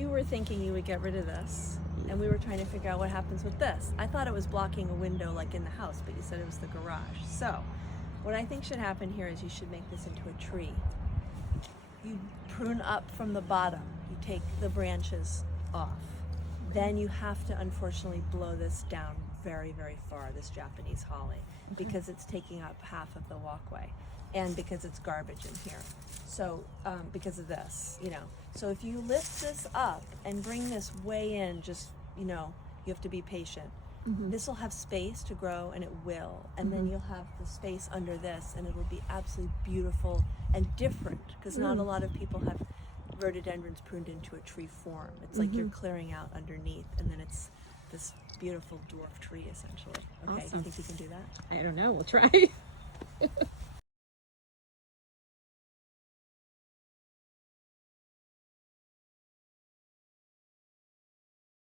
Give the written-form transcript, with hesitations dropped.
you were thinking you would get rid of this, and we were trying to figure out what happens with this. I thought it was blocking a window like in the house, but you said it was the garage. So what I think should happen here is you should make this into a tree. You prune up from the bottom. You take the branches off. Then you have to unfortunately blow this down very, very far, this Japanese holly, because it's taking up half of the walkway and because it's garbage in here. So because of this, you know. So if you lift this up and bring this way in, just, you know, you have to be patient. This will have space to grow, and it will. And then you'll have the space under this, and it'll be absolutely beautiful and different, because not a lot of people have rhododendrons pruned into a tree form. It's like you're clearing out underneath, and then it's this beautiful dwarf tree, essentially. Okay, do you think you can do that? I don't know. We'll try.